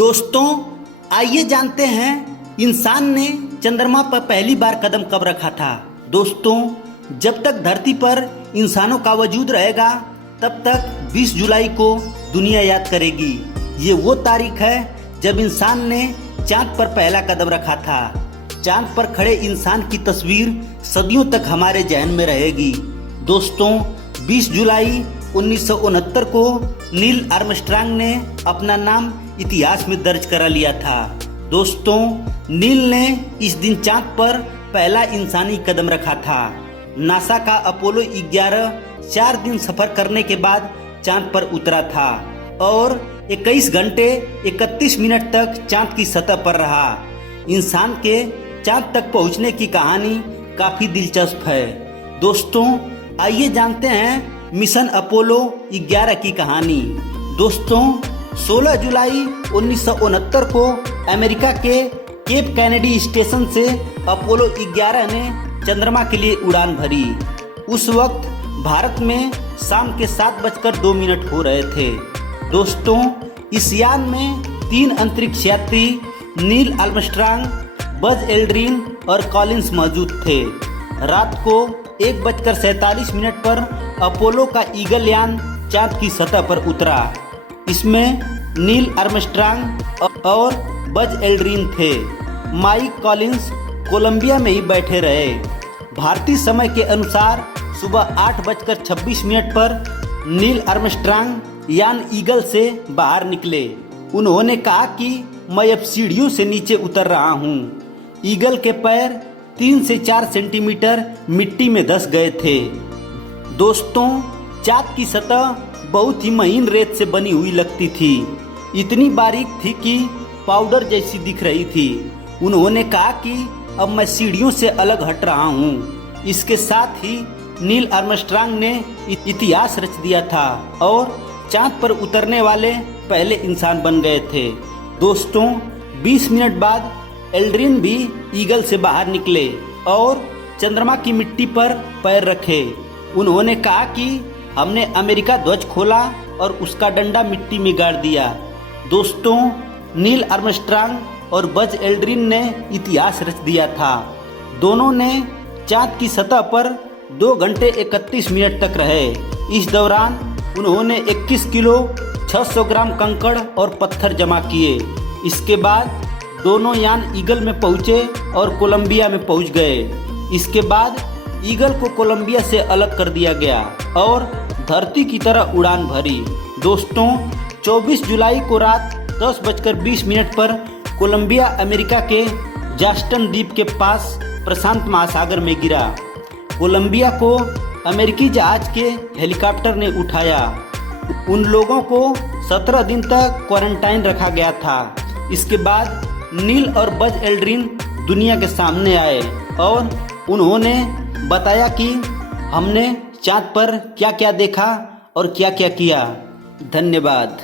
दोस्तों, आइए जानते हैं इंसान ने चंद्रमा पर पहली बार कदम कब रखा था। दोस्तों, जब तक धरती पर इंसानों का वजूद रहेगा तब तक 20 जुलाई को दुनिया याद करेगी। ये वो तारीख है जब इंसान ने चांद पर पहला कदम रखा था। चांद पर खड़े इंसान की तस्वीर सदियों तक हमारे जहन में रहेगी। दोस्तों, 20 जुलाई 1969 को नील आर्मस्ट्रांग ने अपना नाम इतिहास में दर्ज करा लिया था। दोस्तों, नील ने इस दिन चांद पर पहला इंसानी कदम रखा था। नासा का अपोलो 11 4 दिन सफर करने के बाद चांद पर उतरा था और 21 घंटे 31 मिनट तक चांद की सतह पर रहा। इंसान के चांद तक पहुंचने की कहानी काफी दिलचस्प है। दोस्तों, आइए जानते हैं मिशन अपोलो 11 की कहानी। दोस्तों, 16 जुलाई 1969 को अमेरिका के केप कैनेडी स्टेशन से अपोलो 11 ने चंद्रमा के लिए उड़ान भरी। उस वक्त भारत में शाम के 7:02 हो रहे थे। दोस्तों, इस यान में 3 अंतरिक्ष यात्री नील आर्मस्ट्रांग, बज एल्ड्रिन और कॉलिंस मौजूद थे। रात को 1:47 पर अपोलो का ईगल यान चांद की सतह पर उतरा। इसमें नील आर्मस्ट्रांग और बज एल्ड्रिन थे। माइक कॉलिंस कोलंबिया में ही बैठे रहे। भारतीय समय के अनुसार सुबह 8:26 पर नील आर्मस्ट्रांग यान ईगल से बाहर निकले। उन्होंने कहा कि मैं अब सीढ़ियों से नीचे उतर रहा हूँ। ईगल के पैर 3 से 4 सेंटीमीटर मिट्टी में धंस गए थे। दोस्तों, चांद की सतह बहुत ही महीन रेत से बनी हुई लगती थी। इतनी बारीक थी कि पाउडर जैसी दिख रही थी। उन्होंने कहा कि अब मैं सीढ़ियों से अलग हट रहा हूँ। इसके साथ ही नील आर्मस्ट्रांग ने इतिहास रच दिया था और चांद पर उतरने वाले पहले इंसान बन गए थे। दोस्तों, 20 मिनट बाद एल्ड्रिन भी ईगल से बाहर निकले और चंद्रमा की मिट्टी पर पैर रखे। उन्होंने कहा कि हमने अमेरिका ध्वज खोला और उसका डंडा मिट्टी में गाड़ दिया। दोस्तों, नील आर्मस्ट्रांग और बज एल्ड्रिन ने इतिहास रच दिया था। दोनों ने चांद की सतह पर 2 घंटे 31 मिनट तक रहे। इस दौरान उन्होंने 21 किलो 600 ग्राम कंकड़ और पत्थर जमा किए। इसके बाद दोनों यान ईगल में पहुंचे और कोलंबिया में पहुंच गए। इसके बाद ईगल को कोलंबिया से अलग कर दिया गया और धरती की तरह उड़ान भरी। दोस्तों, 24 जुलाई को रात 10:20 पर कोलंबिया अमेरिका के जॉर्जटाउन द्वीप के पास प्रशांत महासागर में गिरा। कोलंबिया को अमेरिकी जहाज के हेलीकॉप्टर ने उठाया। उन लोगों को 17 दिन तक क्वारंटाइन रखा गया था। इसके बाद नील और बज एल्ड्रिन दुनिया के सामने आए और उन्होंने बताया कि हमने चांद पर क्या क्या देखा और क्या क्या किया। धन्यवाद।